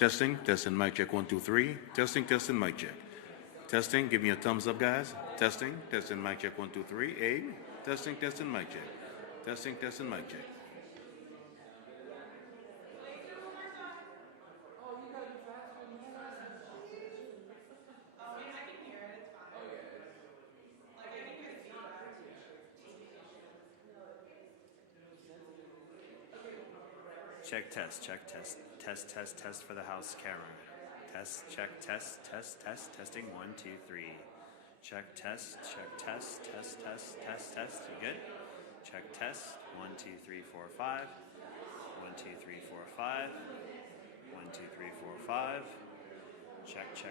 Testing, testing, mic check, 1, 2, 3. Testing, testing, mic check. Testing, give me a thumbs up, guys. Testing, testing, mic check, 1, 2, 3. Abe, testing, testing, mic check. Testing, testing, mic check. Check test, test for the house camera. Test, check, test, testing 1, 2, 3. Check test, test. You good? Check test, 1, 2, 3, 4, 5. 1, 2, 3, 4, 5. 1, 2, 3, 4, 5. Check. Test.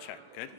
Check. Good?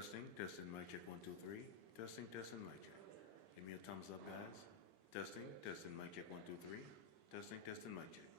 Testing, testing, mic check, 1, 2, 3. Testing, testing, mic check. Give me a thumbs up, guys. Testing, testing, mic check, 1, 2, 3. Testing, testing, mic check.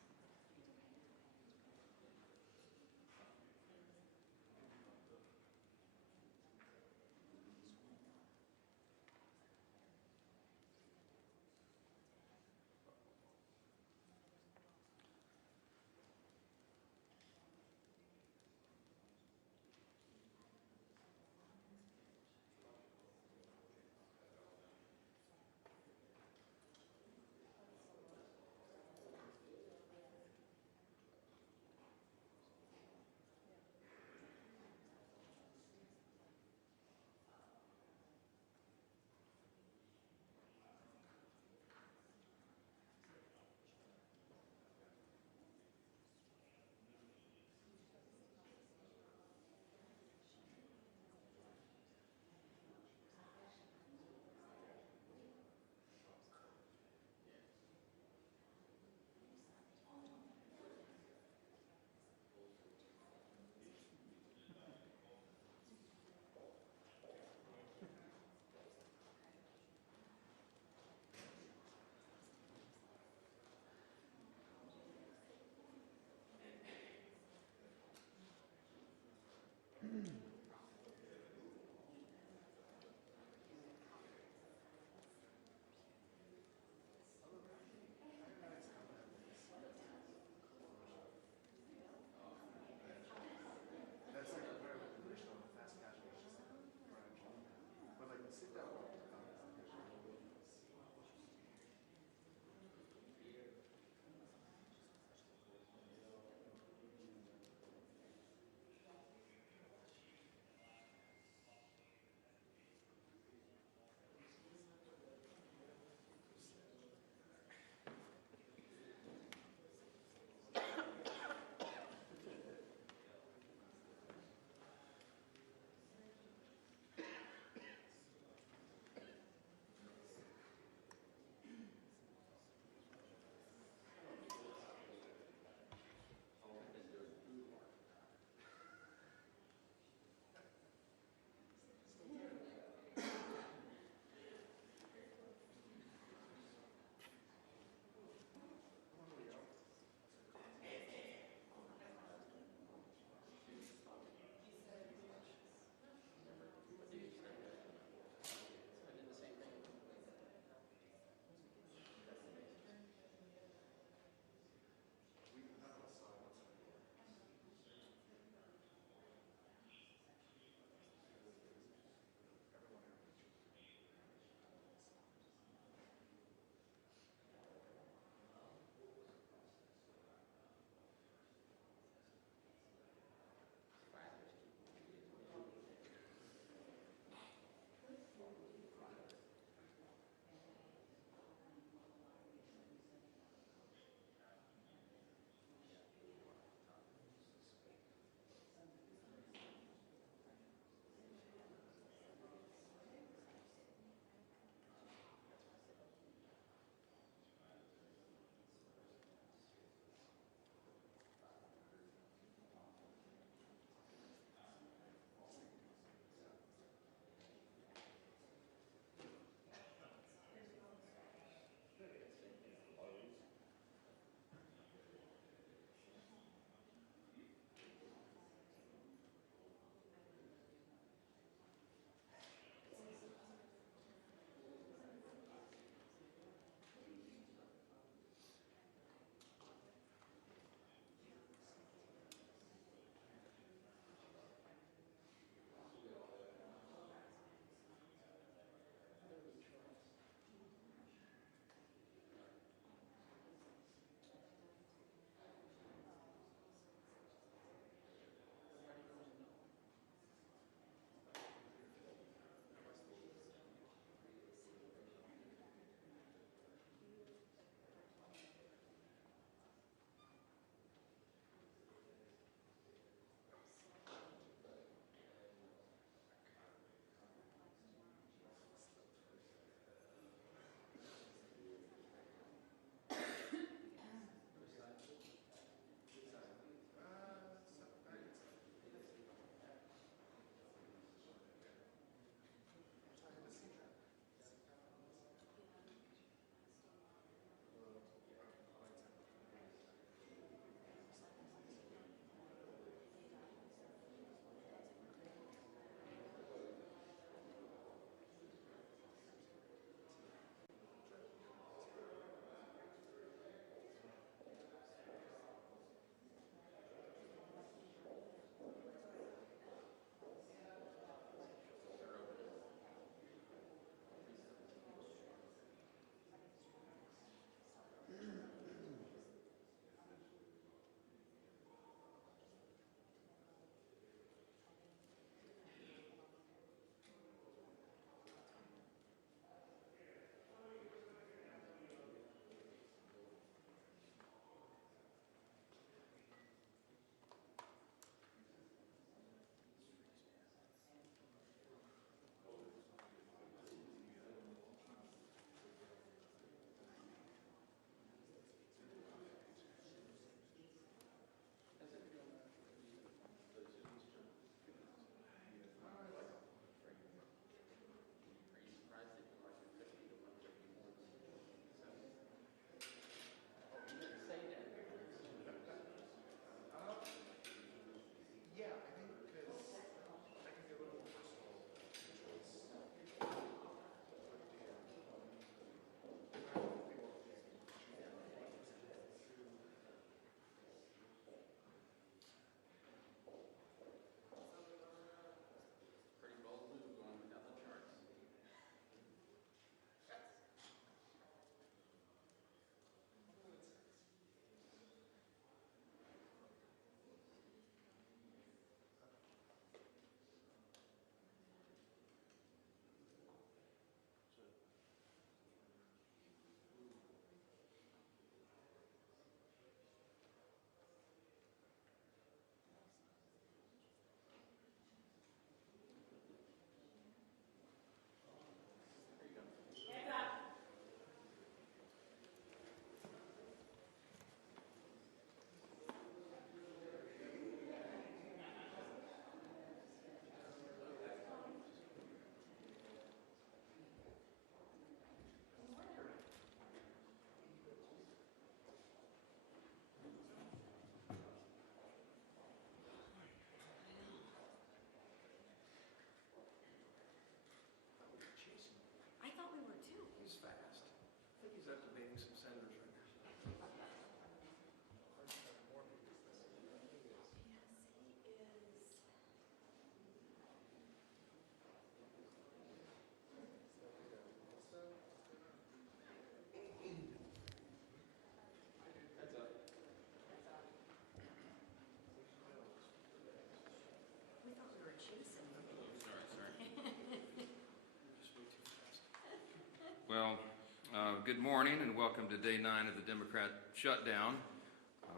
Good morning and welcome to day 9 of the Democrat shutdown.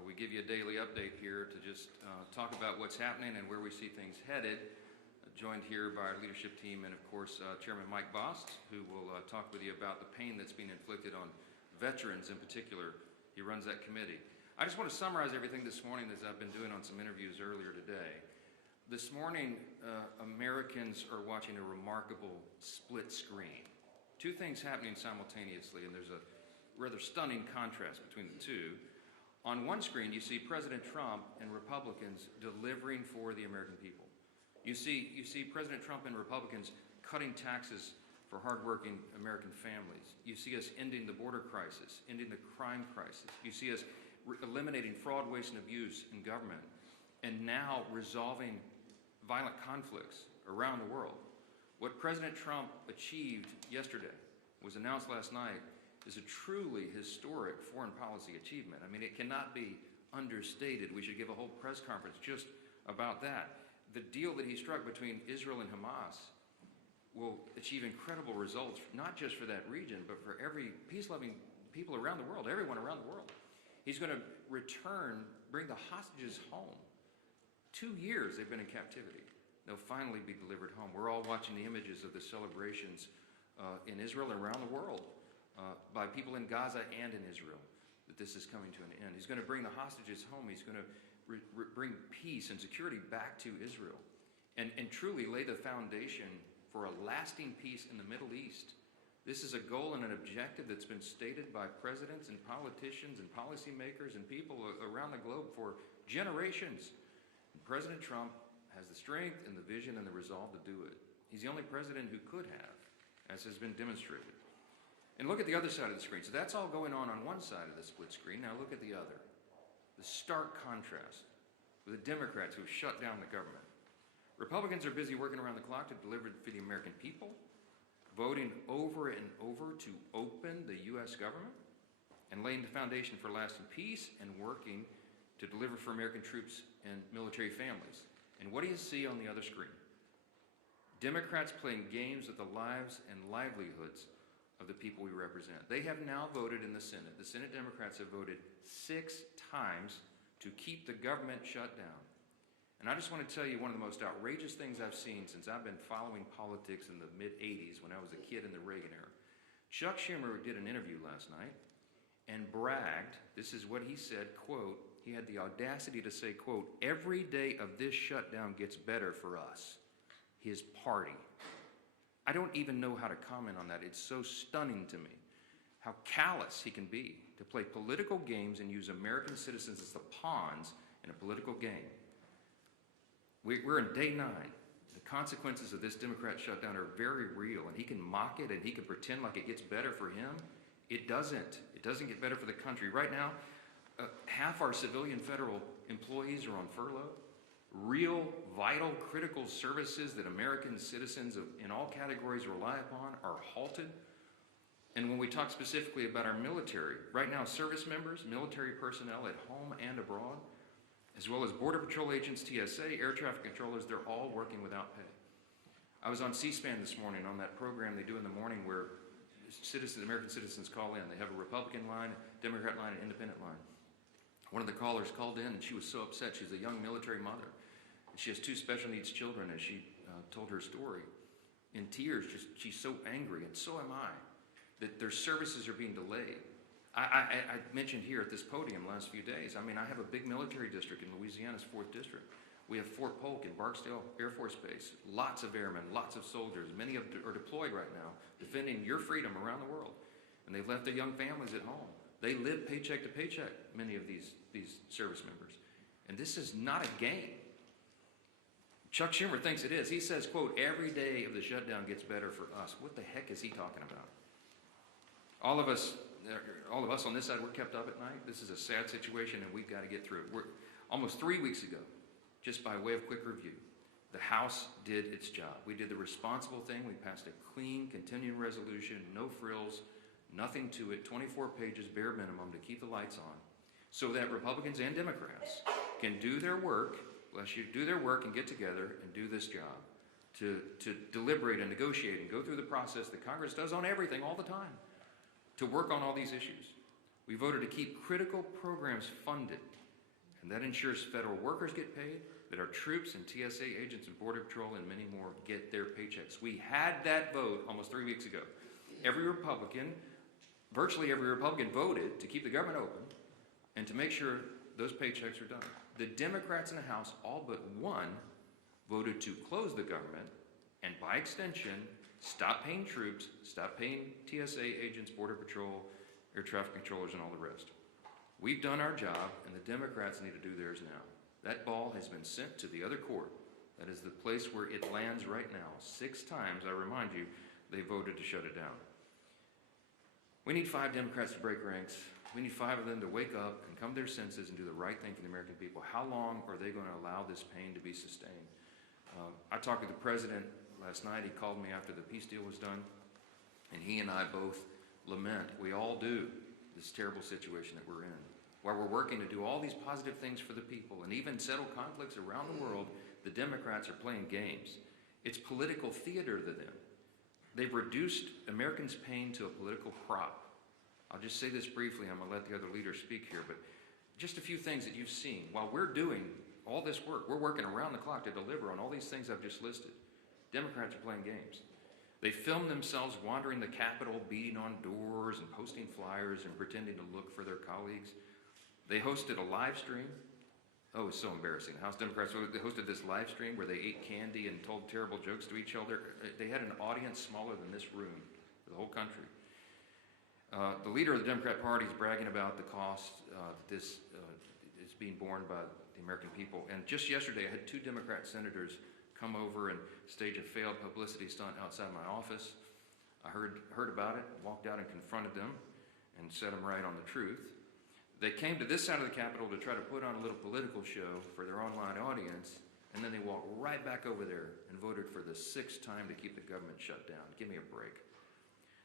We give you a daily update here to just talk about what's happening and where we see things headed. Joined here by our leadership team and of course Chairman Mike Bost, who will talk with you about the pain that's being inflicted on veterans in particular. He runs that committee. I just want to summarize everything this morning as I've been doing on some interviews earlier today. This morning, Americans are watching a remarkable split screen. Two things happening simultaneously, and there's a rather stunning contrast between the two. On one screen, you see President Trump and Republicans delivering for the American people. You see President Trump and Republicans cutting taxes for hardworking American families. You see us ending the border crisis, ending the crime crisis. You see us eliminating fraud, waste, and abuse in government, and now resolving violent conflicts around the world. What President Trump achieved yesterday, was announced last night, is a truly historic foreign policy achievement. I mean, it cannot be understated. We should give a whole press conference just about that. The deal that he struck between Israel and Hamas will achieve incredible results, not just for that region, but for every peace-loving people around the world, everyone around the world. He's going to bring the hostages home. 2 years they've been in captivity. They'll finally be delivered home. We're all watching the images of the celebrations in Israel and around the world by people in Gaza and in Israel, that this is coming to an end. He's going to bring the hostages home. He's going to bring peace and security back to Israel and truly lay the foundation for a lasting peace in the Middle East. This is a goal and an objective that's been stated by presidents and politicians and policymakers and people around the globe for generations. And President Trump has the strength and the vision and the resolve to do it. He's the only president who could have, as has been demonstrated. And look at the other side of the screen. So that's all going on one side of the split screen. Now look at the other. The stark contrast with the Democrats who have shut down the government. Republicans are busy working around the clock to deliver for the American people, voting over and over to open the U.S. government, and laying the foundation for lasting peace and working to deliver for American troops and military families. And what do you see on the other screen? Democrats playing games with the lives and livelihoods of the people we represent. They have now voted in the Senate. The Senate Democrats have voted 6 times to keep the government shut down. And I just want to tell you one of the most outrageous things I've seen since I've been following politics in the mid-'80s when I was a kid in the Reagan era. Chuck Schumer did an interview last night and bragged, this is what he said, quote, he had the audacity to say, quote, every day of this shutdown gets better for us, his party. I don't even know how to comment on that. It's so stunning to me how callous he can be to play political games and use American citizens as the pawns in a political game. We're in day 9. The consequences of this Democrat shutdown are very real, and he can mock it and he can pretend like it gets better for him. It doesn't. It doesn't get better for the country. Right now, half our civilian federal employees are on furlough. Real, vital, critical services that American citizens in all categories rely upon are halted. And when we talk specifically about our military, right now service members, military personnel at home and abroad, as well as Border Patrol agents, TSA, air traffic controllers, they're all working without pay. I was on C-SPAN this morning on that program they do in the morning where American citizens call in. They have a Republican line, Democrat line, and independent line. One of the callers called in and she was so upset. She's a young military mother. And she has 2 special needs children as she told her story. In tears, she's so angry, and so am I, that their services are being delayed. I mentioned here at this podium last few days, I mean, I have a big military district in Louisiana's 4th District. We have Fort Polk in Barksdale Air Force Base, lots of airmen, lots of soldiers. Many of them are deployed right now, defending your freedom around the world. And they've left their young families at home. They live paycheck to paycheck, many of these service members. And this is not a game. Chuck Schumer thinks it is. He says, quote, every day of the shutdown gets better for us. What the heck is he talking about? All of us on this side, we're kept up at night. This is a sad situation, and we've got to get through it. We're almost 3 weeks ago, just by way of quick review, the House did its job. We did the responsible thing. We passed a clean, continuing resolution, no frills, nothing to it, 24 pages, bare minimum, to keep the lights on, so that Republicans and Democrats can do their work, and get together and do this job. to deliberate and negotiate and go through the process that Congress does on everything all the time, to work on all these issues. We voted to keep critical programs funded, and that ensures federal workers get paid, that our troops and TSA agents and Border Patrol and many more get their paychecks. We had that vote almost 3 weeks ago. Every Republican, virtually every Republican, voted to keep the government open and to make sure those paychecks are done. The Democrats in the House, all but one, voted to close the government and, by extension, stop paying troops, stop paying TSA agents, Border Patrol, air traffic controllers, and all the rest. We've done our job, and the Democrats need to do theirs now. That ball has been sent to the other court. That is the place where it lands right now. 6 times, I remind you, they voted to shut it down. We need 5 Democrats to break ranks. We need 5 of them to wake up and come to their senses and do the right thing for the American people. How long are they going to allow this pain to be sustained? I talked with the president last night. He called me after the peace deal was done, and he and I both lament, we all do, this terrible situation that we're in. While we're working to do all these positive things for the people and even settle conflicts around the world, the Democrats are playing games. It's political theater to them. They've reduced Americans' pain to a political prop. I'll just say this briefly. I'm going to let the other leaders speak here, but just a few things that you've seen. While we're doing all this work, we're working around the clock to deliver on all these things I've just listed. Democrats are playing games. They film themselves wandering the Capitol, beating on doors and posting flyers and pretending to look for their colleagues. They hosted a live stream. Oh, it's so embarrassing. House Democrats, they hosted this live stream where they ate candy and told terrible jokes to each other. They had an audience smaller than this room for the whole country. The leader of the Democrat Party is bragging about the cost that this is being borne by the American people. And just yesterday, I had 2 Democrat senators come over and stage a failed publicity stunt outside my office. I heard about it, walked out and confronted them and set them right on the truth. They came to this side of the Capitol to try to put on a little political show for their online audience, and then they walked right back over there and voted for the 6th time to keep the government shut down. Give me a break.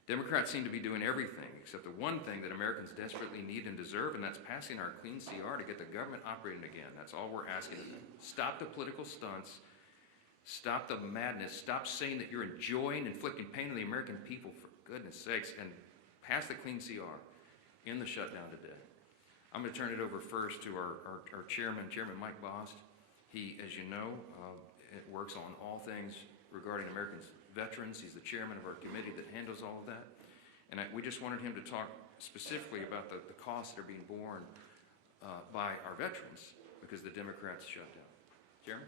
Democrats seem to be doing everything except the one thing that Americans desperately need and deserve, and that's passing our clean CR to get the government operating again. That's all we're asking of them. Stop the political stunts. Stop the madness. Stop saying that you're enjoying inflicting pain on the American people, for goodness sakes, and pass the clean CR in the shutdown today. I'm going to turn it over first to our chairman, Chairman Mike Bost. He, as you know, works on all things regarding American veterans. He's the chairman of our committee that handles all of that. And we just wanted him to talk specifically about the costs that are being borne by our veterans because the Democrats shut down. Chairman?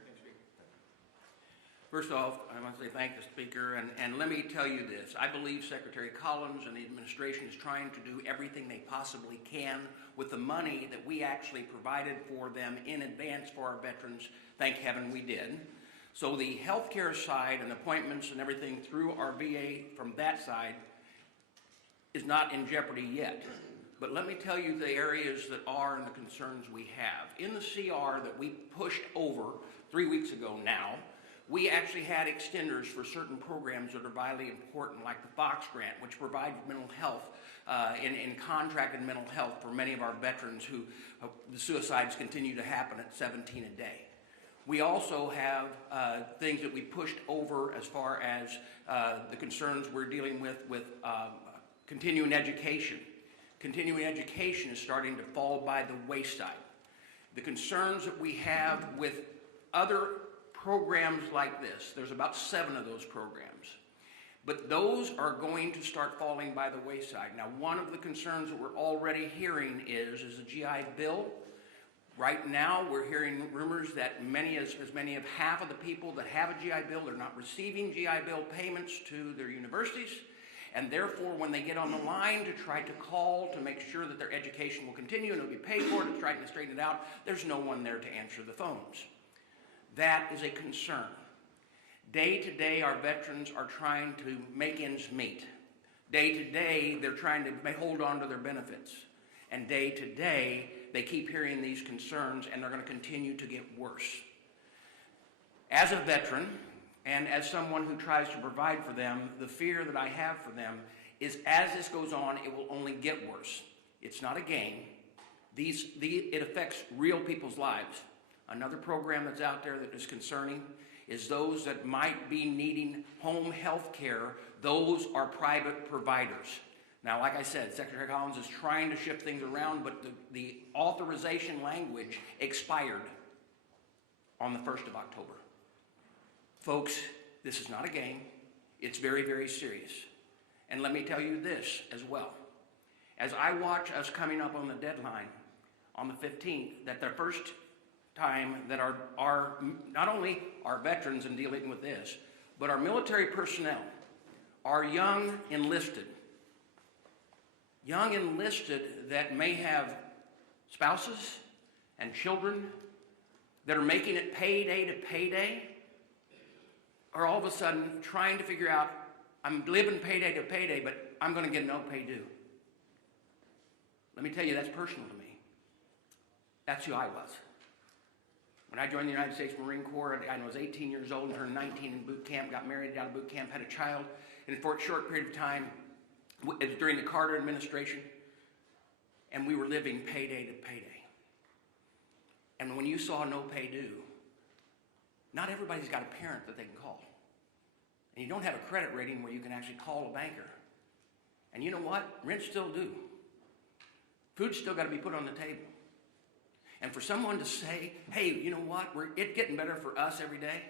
First off, I want to say thank the Speaker, and let me tell you this. I believe Secretary Collins and the administration is trying to do everything they possibly can with the money that we actually provided for them in advance for our veterans. Thank heaven we did. So the healthcare side and appointments and everything through our VA from that side is not in jeopardy yet. But let me tell you the areas that are and the concerns we have. In the CR that we pushed over 3 weeks ago now, we actually had extenders for certain programs that are vitally important, like the Fox Grant, which provides mental health in contracted mental health for many of our veterans who the suicides continue to happen at 17 a day. We also have things that we pushed over as far as the concerns we're dealing with continuing education. Continuing education is starting to fall by the wayside. The concerns that we have with other programs like this, there's about 7 of those programs, but those are going to start falling by the wayside. Now, one of the concerns that we're already hearing is the GI Bill. Right now, we're hearing rumors that as many as half of the people that have a GI Bill are not receiving GI Bill payments to their universities, and therefore, when they get on the line to try to call to make sure that their education will continue and it'll be paid for, to try to straighten it out, there's no one there to answer the phones. That is a concern. Day to day, our veterans are trying to make ends meet. Day to day, they're trying to hold on to their benefits. And day to day, they keep hearing these concerns, and they're going to continue to get worse. As a veteran, and as someone who tries to provide for them, the fear that I have for them is as this goes on, it will only get worse. It's not a game. It affects real people's lives. Another program that's out there that is concerning is those that might be needing home health care. Those are private providers. Now, like I said, Secretary Collins is trying to shift things around, but the authorization language expired on the 1st of October. Folks, this is not a game. It's very, very serious. And let me tell you this as well. As I watch us coming up on the deadline on the 15th, that the first time that our not only our veterans in dealing with this, but our military personnel, our young enlisted that may have spouses and children that are making it payday to payday, are all of a sudden trying to figure out, I'm living payday to payday, but I'm going to get no pay due. Let me tell you, that's personal to me. That's who I was. When I joined the United States Marine Corps, I was 18 years old and turned 19 in boot camp, got married out of boot camp, had a child, and for a short period of time, it was during the Carter administration, and we were living payday to payday. And when you saw no pay due, not everybody's got a parent that they can call. And you don't have a credit rating where you can actually call a banker. And you know what? Rent's still due. Food's still got to be put on the table. And for someone to say, hey, you know what? It's getting better for us every day.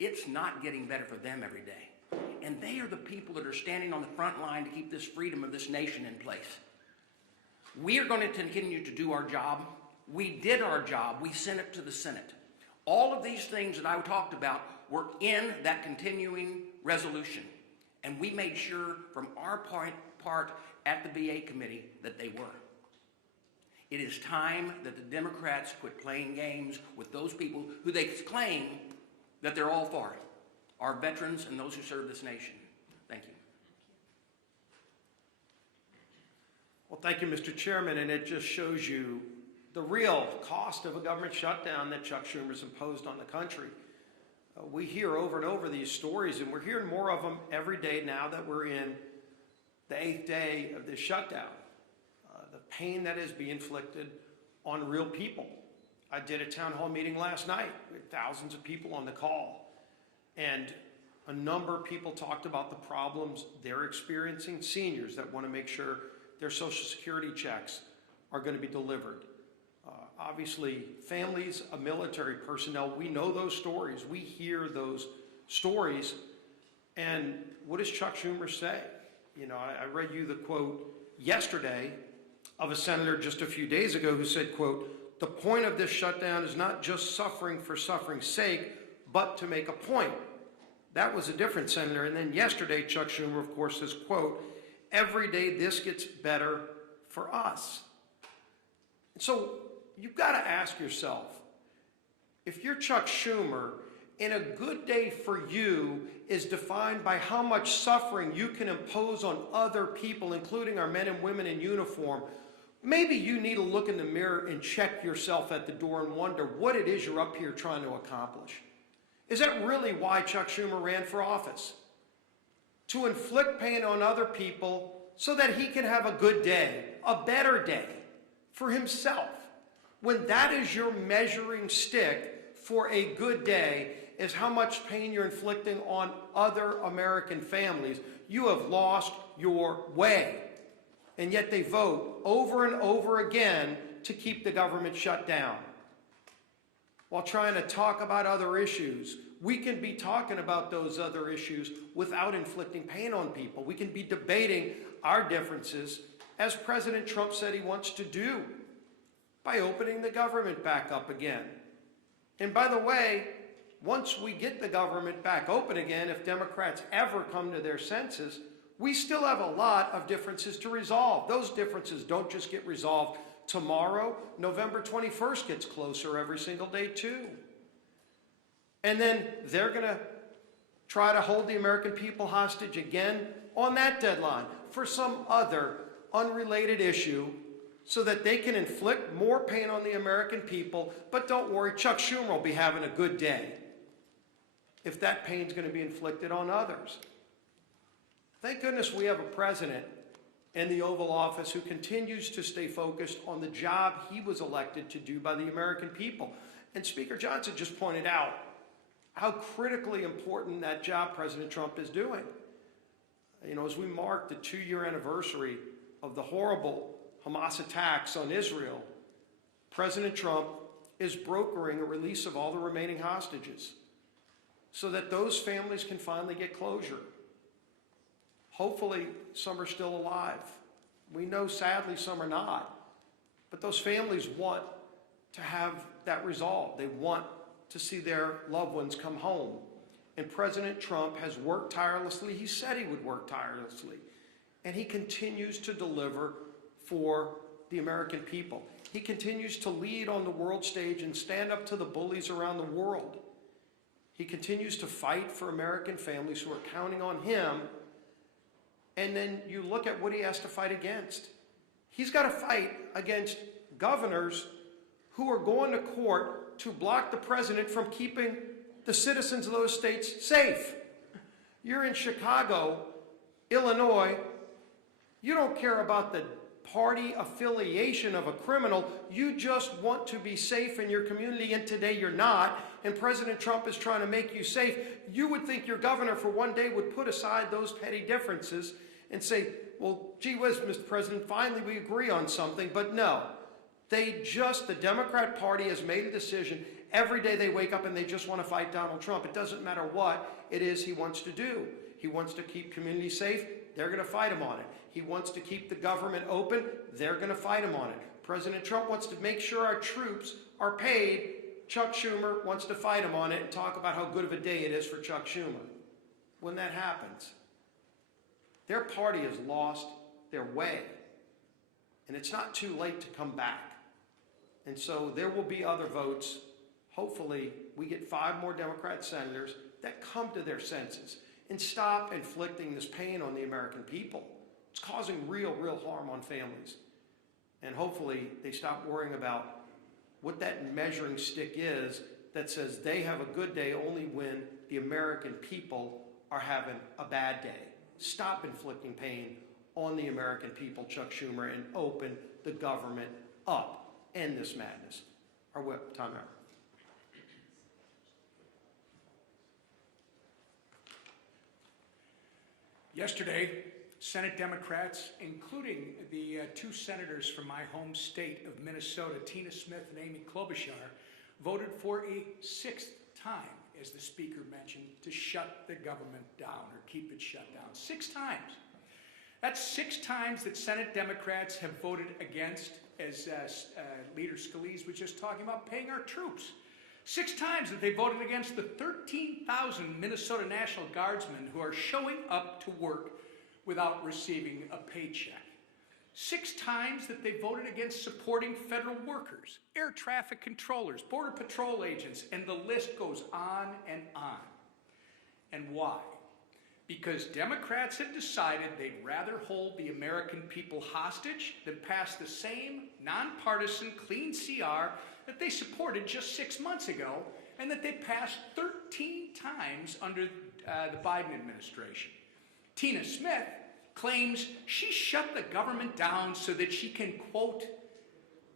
It's not getting better for them every day. And they are the people that are standing on the front line to keep this freedom of this nation in place. We are going to continue to do our job. We did our job. We sent it to the Senate. All of these things that I talked about were in that continuing resolution. And we made sure from our part at the VA committee that they were. It is time that the Democrats quit playing games with those people who they claim that they're all for, our veterans and those who serve this nation. Thank you. Well, thank you, Mr. Chairman, and it just shows you the real cost of a government shutdown that Chuck Schumer's imposed on the country. We hear over and over these stories, and we're hearing more of them every day now that we're in the 8th day of this shutdown. The pain that is being inflicted on real people. I did a town hall meeting last night with thousands of people on the call, and a number of people talked about the problems they're experiencing, seniors that want to make sure their Social Security checks are going to be delivered. Obviously, families of military personnel, we know those stories. We hear those stories. And what does Chuck Schumer say? You know, I read you the quote yesterday of a senator just a few days ago who said, quote, "The point of this shutdown is not just suffering for suffering's sake, but to make a point." That was a different senator. And then yesterday, Chuck Schumer, of course, says, quote, "Every day this gets better for us." And so you've got to ask yourself, if you're Chuck Schumer, and a good day for you is defined by how much suffering you can impose on other people, including our men and women in uniform, maybe you need to look in the mirror and check yourself at the door and wonder what it is you're up here trying to accomplish. Is that really why Chuck Schumer ran for office? To inflict pain on other people so that he can have a good day, a better day for himself. When that is your measuring stick for a good day, is how much pain you're inflicting on other American families, you have lost your way. And yet they vote over and over again to keep the government shut down. While trying to talk about other issues, we can be talking about those other issues without inflicting pain on people. We can be debating our differences, as President Trump said he wants to do, by opening the government back up again. And by the way, once we get the government back open again, if Democrats ever come to their senses, we still have a lot of differences to resolve. Those differences don't just get resolved tomorrow. November 21st gets closer every single day too. And then they're going to try to hold the American people hostage again on that deadline for some other unrelated issue, so that they can inflict more pain on the American people. But don't worry, Chuck Schumer will be having a good day if that pain's going to be inflicted on others. Thank goodness we have a president in the Oval Office who continues to stay focused on the job he was elected to do by the American people. And Speaker Johnson just pointed out how critically important that job President Trump is doing. You know, as we mark the 2-year anniversary of the horrible Hamas attacks on Israel, President Trump is brokering a release of all the remaining hostages so that those families can finally get closure. Hopefully, some are still alive. We know, sadly, some are not. But those families want to have that resolved. They want to see their loved ones come home. And President Trump has worked tirelessly. He said he would work tirelessly. And he continues to deliver for the American people. He continues to lead on the world stage and stand up to the bullies around the world. He continues to fight for American families who are counting on him. And then you look at what he has to fight against. He's got to fight against governors who are going to court to block the president from keeping the citizens of those states safe. You're in Chicago, Illinois. You don't care about the party affiliation of a criminal. You just want to be safe in your community, and today you're not. And President Trump is trying to make you safe. You would think your governor for one day would put aside those petty differences and say, well, gee whiz, Mr. President, finally we agree on something. But no, the Democrat Party has made a decision. Every day they wake up and they just want to fight Donald Trump. It doesn't matter what it is he wants to do. He wants to keep communities safe. They're going to fight him on it. He wants to keep the government open. They're going to fight him on it. President Trump wants to make sure our troops are paid. Chuck Schumer wants to fight him on it and talk about how good of a day it is for Chuck Schumer. When that happens, their party has lost their way. And it's not too late to come back. And so there will be other votes. Hopefully, we get 5 more Democrat senators that come to their senses and stop inflicting this pain on the American people. It's causing real harm on families. And hopefully, they stop worrying about what that measuring stick is that says they have a good day only when the American people are having a bad day. Stop inflicting pain on the American people, Chuck Schumer, and open the government up. End this madness. Our whip, time out. Yesterday, Senate Democrats, including the 2 senators from my home state of Minnesota, Tina Smith and Amy Klobuchar, voted for a 6th time, as the Speaker mentioned, to shut the government down or keep it shut down. 6 times. That's 6 times that Senate Democrats have voted against, as Leader Scalise was just talking about, paying our troops. 6 times that they voted against the 13,000 Minnesota National Guardsmen who are showing up to work without receiving a paycheck. 6 times that they voted against supporting federal workers, air traffic controllers, border patrol agents, and the list goes on and on. And why? Because Democrats have decided they'd rather hold the American people hostage than pass the same nonpartisan clean CR that they supported just 6 months ago and that they passed 13 times under the Biden administration. Tina Smith claims she shut the government down so that she can, quote,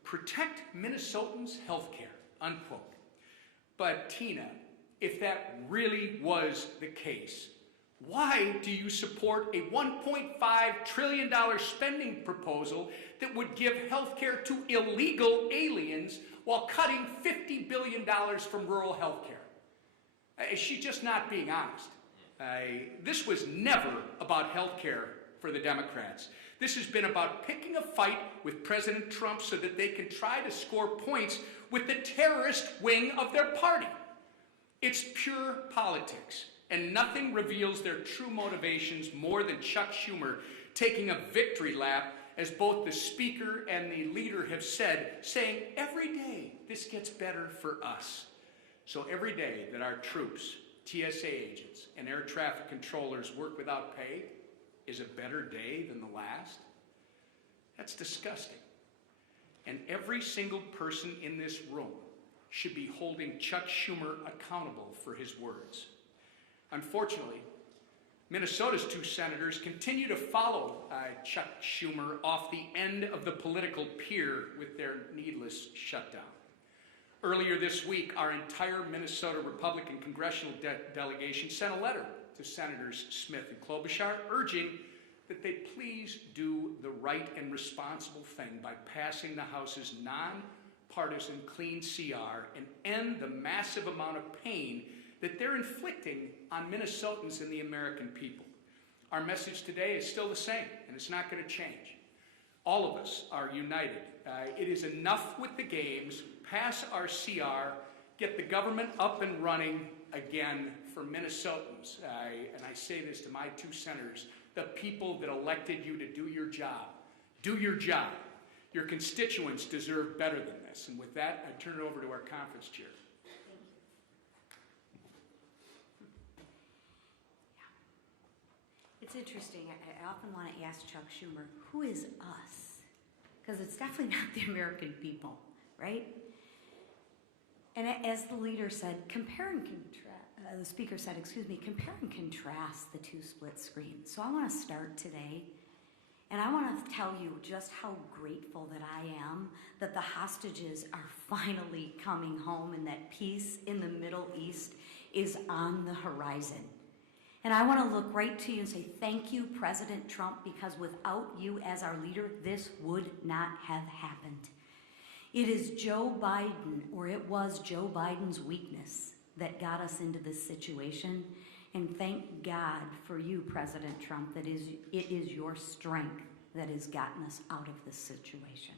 protect Minnesotans' health care, unquote. But Tina, if that really was the case, why do you support a $1.5 trillion spending proposal that would give health care to illegal aliens while cutting $50 billion from rural health care? Is she just not being honest? This was never about health care for the Democrats. This has been about picking a fight with President Trump so that they can try to score points with the terrorist wing of their party. It's pure politics, and nothing reveals their true motivations more than Chuck Schumer taking a victory lap, as both the Speaker and the Leader have said, saying every day this gets better for us. So every day that our troops, TSA agents, and air traffic controllers work without pay is a better day than the last? That's disgusting. And every single person in this room should be holding Chuck Schumer accountable for his words. Unfortunately, Minnesota's 2 senators continue to follow Chuck Schumer off the end of the political pier with their needless shutdown. Earlier this week, our entire Minnesota Republican congressional delegation sent a letter to Senators Smith and Klobuchar urging that they please do the right and responsible thing by passing the House's nonpartisan clean CR and end the massive amount of pain that they're inflicting on Minnesotans and the American people. Our message today is still the same, and it's not going to change. All of us are united. It is enough with the games. Pass our CR, get the government up and running again for Minnesotans. And I say this to my two senators, the people that elected you to do your job. Do your job. Your constituents deserve better than this. And with that, I turn it over to our conference chair. It's interesting. I often want to ask Chuck Schumer, who is us? Because it's definitely not the American people, right? And as the leader said, compare and contrast, the speaker said, compare and contrast the two split screens. So I want to start today, and I want to tell you just how grateful that I am that the hostages are finally coming home and that peace in the Middle East is on the horizon. And I want to look right to you and say, thank you, President Trump, because without you as our leader, this would not have happened. It is Joe Biden, or it was Joe Biden's weakness that got us into this situation. And thank God for you, President Trump, that it is your strength that has gotten us out of this situation.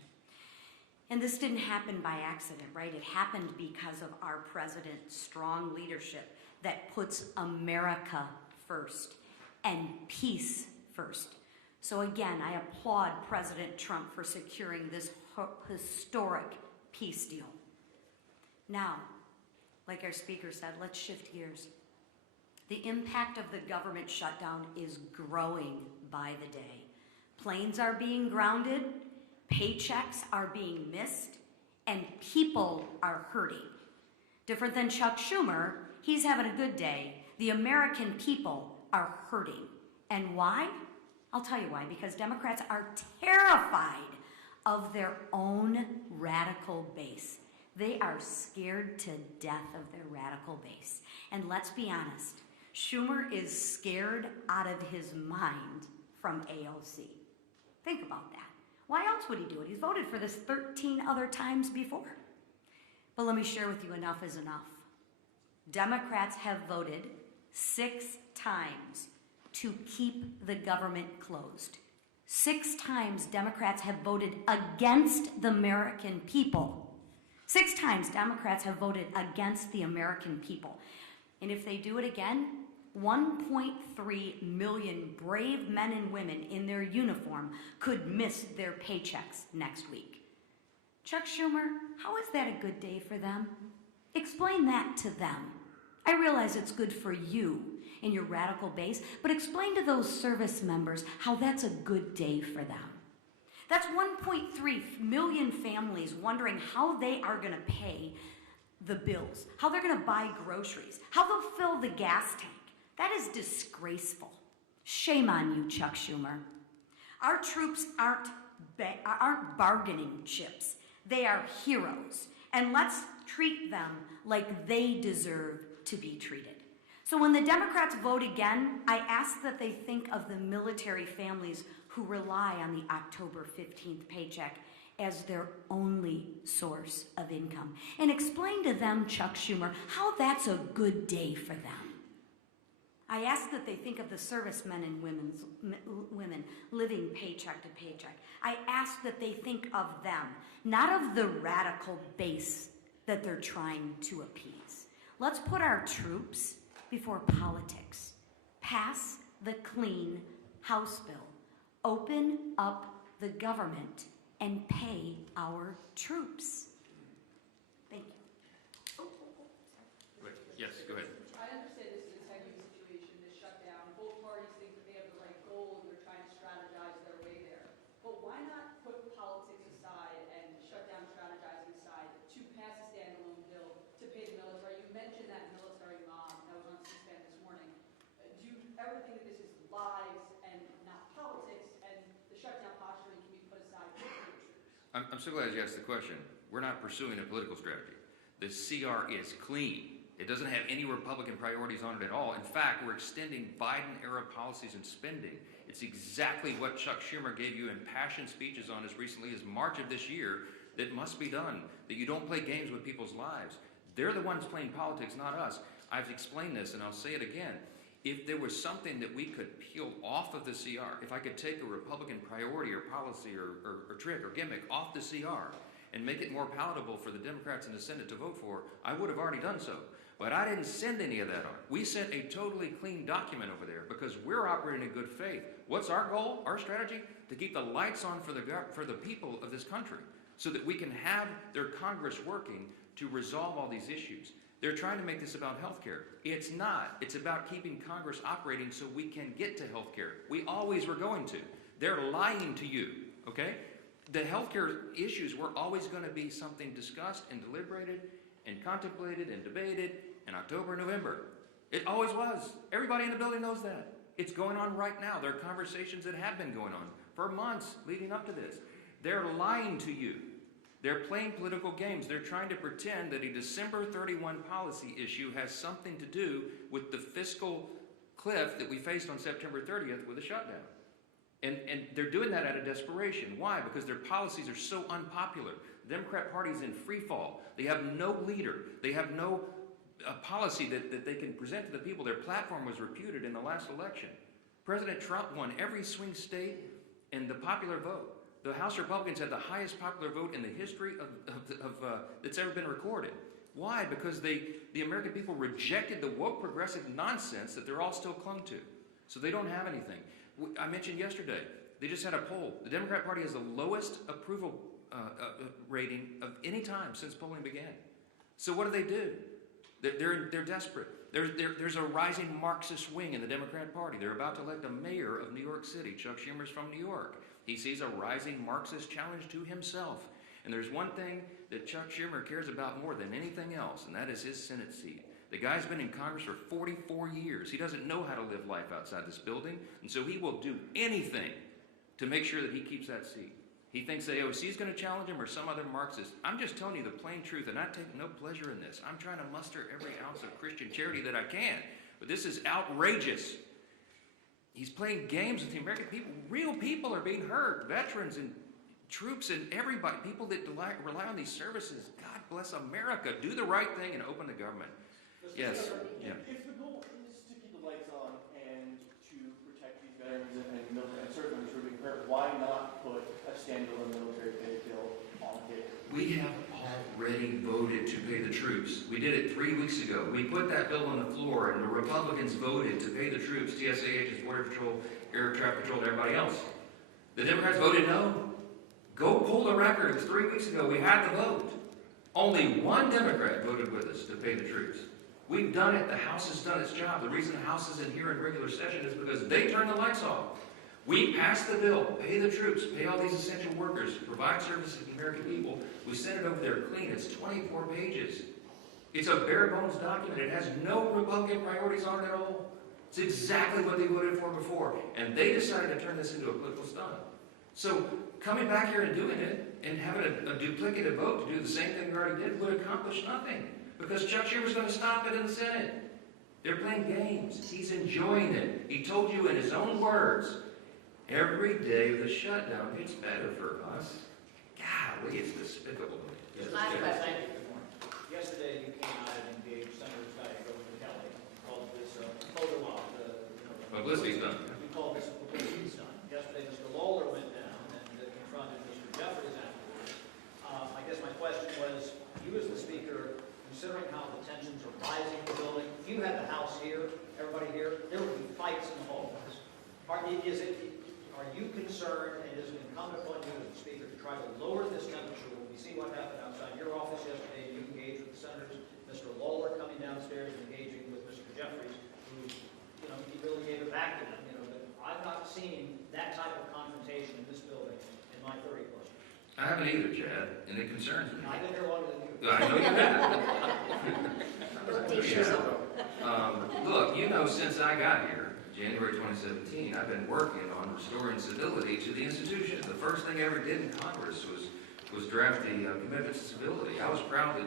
And this didn't happen by accident, right? It happened because of our president's strong leadership that puts America first and peace first. So again, I applaud President Trump for securing this historic peace deal. Now, like our speaker said, let's shift gears. The impact of the government shutdown is growing by the day. Planes are being grounded, paychecks are being missed, and people are hurting. Different than Chuck Schumer, he's having a good day. The American people are hurting. And why? I'll tell you why. Because Democrats are terrified of their own radical base. They are scared to death of their radical base. And let's be honest, Schumer is scared out of his mind from AOC. Think about that. Why else would he do it? He's voted for this 13 other times before. But let me share with you, enough is enough. Democrats have voted 6 times to keep the government closed. 6 times Democrats have voted against the American people. 6 times Democrats have voted against the American people. And if they do it again, 1.3 million brave men and women in their uniform could miss their paychecks next week. Chuck Schumer, how is that a good day for them? Explain that to them. I realize it's good for you and your radical base, but explain to those service members how that's a good day for them. That's 1.3 million families wondering how they are going to pay the bills, how they're going to buy groceries, how they'll fill the gas tank. That is disgraceful. Shame on you, Chuck Schumer. Our troops aren't bargaining chips. They are heroes. And let's treat them like they deserve to be treated. So when the Democrats vote again, I ask that they think of the military families who rely on the October 15th paycheck as their only source of income. And explain to them, Chuck Schumer, how that's a good day for them. I ask that they think of the servicemen and women living paycheck to paycheck. I ask that they think of them, not of the radical base that they're trying to appease. Let's put our troops before politics. Pass the clean House bill. Open up the government and pay our troops. Thank you. Yes, go ahead. I understand this is a tense situation, this shutdown. Both parties think that they have the right goal and they're trying to strategize their way there. But why not put politics aside and shutdown strategizing aside to pass a standalone bill to pay the military? You mentioned that military mom that was on C-SPAN this morning. Do you ever think that this is lives and not politics, and the shutdown posturing can be put aside for the troops? I'm so glad you asked the question. We're not pursuing a political strategy. The CR is clean. It doesn't have any Republican priorities on it at all. In fact, we're extending Biden-era policies and spending. It's exactly what Chuck Schumer gave you impassioned speeches on as recently as March of this year, that must be done, that you don't play games with people's lives. They're the ones playing politics, not us. I've explained this, and I'll say it again. If there was something that we could peel off of the CR, if I could take a Republican priority or policy or trick or gimmick off the CR and make it more palatable for the Democrats in the Senate to vote for, I would have already done so. But I didn't send any of that on. We sent a totally clean document over there because we're operating in good faith. What's our goal, our strategy? To keep the lights on for the people of this country so that we can have their Congress working to resolve all these issues. They're trying to make this about health care. It's not. It's about keeping Congress operating so we can get to health care. We always were going to. They're lying to you, okay? The health care issues were always going to be something discussed and deliberated and contemplated and debated in October, November. It always was. Everybody in the building knows that. It's going on right now. There are conversations that have been going on for months leading up to this. They're lying to you. They're playing political games. They're trying to pretend that a December 31 policy issue has something to do with the fiscal cliff that we faced on September 30th with a shutdown. And they're doing that out of desperation. Why? Because their policies are so unpopular. The Democrat Party is in free fall. They have no leader. They have no policy that they can present to the people. Their platform was reputed in the last election. President Trump won every swing state in the popular vote. The House Republicans had the highest popular vote in the history that's ever been recorded. Why? Because the American people rejected the woke progressive nonsense that they're all still clung to. So they don't have anything. I mentioned yesterday, they just had a poll. The Democrat Party has the lowest approval rating of any time since polling began. So what do? They're desperate. There's a rising Marxist wing in the Democrat Party. They're about to elect a mayor of New York City. Chuck Schumer's from New York. He sees a rising Marxist challenge to himself. And there's one thing that Chuck Schumer cares about more than anything else, and that is his Senate seat. The guy's been in Congress for 44 years. He doesn't know how to live life outside this building, and so he will do anything to make sure that he keeps that seat. He thinks the AOC is going to challenge him or some other Marxist. I'm just telling you the plain truth, and I take no pleasure in this. I'm trying to muster every ounce of Christian charity that I can, but this is outrageous. He's playing games with the American people. Real people are being hurt. Veterans and troops and everybody, people that rely on these services. God bless America. Do the right thing and open the government. Yes. Yeah. If the goal is to keep the lights on and to protect these veterans and military and service members who are being hurt, why not put a standalone military pay bill on the table? We have already voted to pay the troops. We did it 3 weeks ago. We put that bill on the floor, and the Republicans voted to pay the troops, TSA agents, Border Patrol, Air Traffic Patrol, and everybody else. The Democrats voted no. Go pull the records. 3 weeks ago, we had the vote. Only one Democrat voted with us to pay the troops. We've done it. The House has done its job. The reason the House is in here in regular session is because they turned the lights off. We passed the bill, pay the troops, pay all these essential workers, provide services to the American people. We sent it over there clean. It's 24 pages. It's a bare bones document. It has no Republican priorities on it at all. It's exactly what they voted for before. And they decided to turn this into a political stunt. So coming back here and doing it and having a duplicative vote to do the same thing we already did would accomplish nothing. Because Chuck Schumer's going to stop it in the Senate. They're playing games. He's enjoying it. He told you in his own words, every day of the shutdown gets better for us. Golly, it's despicable. Yes. Yesterday, you came out and engaged Senator Kelly, called this a photo op. Publicity's done. You called this a publicity stunt. Yesterday, Mr. Lawler went down and confronted Mr. Jeffries afterwards. I guess my question was, you as the speaker, considering how the tensions are rising in the building, if you had the House here, everybody here, there would be fights in the hallways. Are you concerned, and is it incumbent upon you as the speaker to try to lower this temperature? When we see what happened outside your office yesterday, you engaged with the senators, Mr. Lawler coming downstairs and engaging with Mr. Jeffries, who, he really gave it back to them. But I've not seen that type of confrontation in this building in my 30 plus years. I haven't either, Chad, and it concerns me. I've been here longer than you. I know you have. Look, since I got here, January 2017, I've been working on restoring civility to the institution. The first thing I ever did in Congress was draft the Commitment to Civility. I was proud that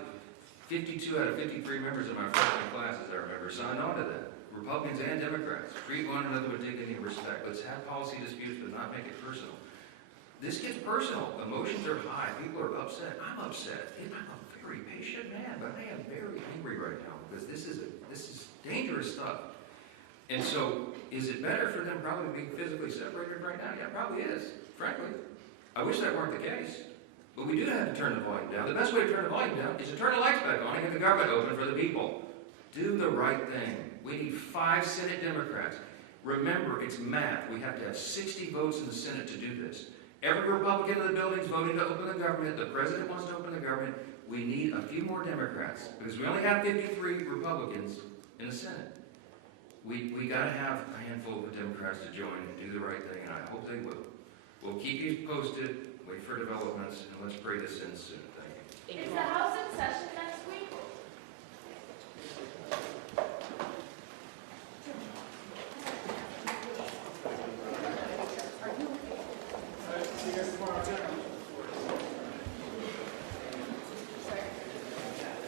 52 out of 53 members of my freshman class, as I remember, signed on to that. Republicans and Democrats. Treat one another with dignity and respect. Let's have policy disputes, but not make it personal. This gets personal. Emotions are high. People are upset. I'm upset. I'm a very patient man, but I am very angry right now because this is dangerous stuff. And so, is it better for them probably being physically separated right now? Yeah, it probably is, frankly. I wish that weren't the case. But we do have to turn the volume down. The best way to turn the volume down is to turn the lights back on and get the government open for the people. Do the right thing. We need 5 Senate Democrats. Remember, it's math. We have to have 60 votes in the Senate to do this. Every Republican in the building is voting to open the government. The president wants to open the government. We need a few more Democrats because we only have 53 Republicans in the Senate. We got to have a handful of Democrats to join and do the right thing, and I hope they will. We'll keep you posted, wait for developments, and let's pray this ends soon. Thank you. Is the House in session next week? See you guys tomorrow.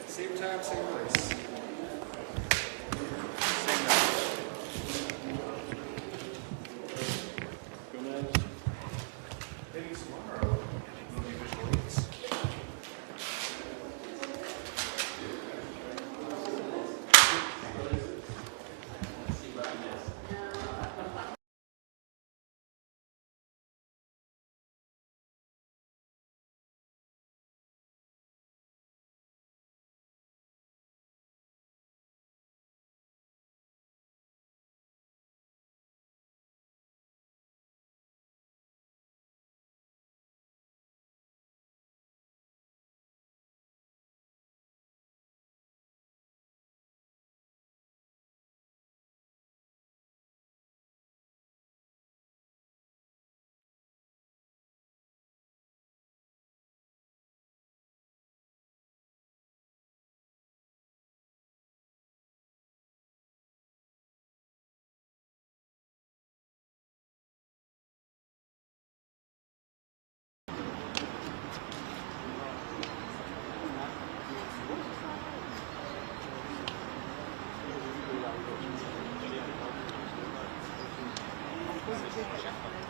Same time, same place. Maybe tomorrow we'll be visual aids. Shutdown.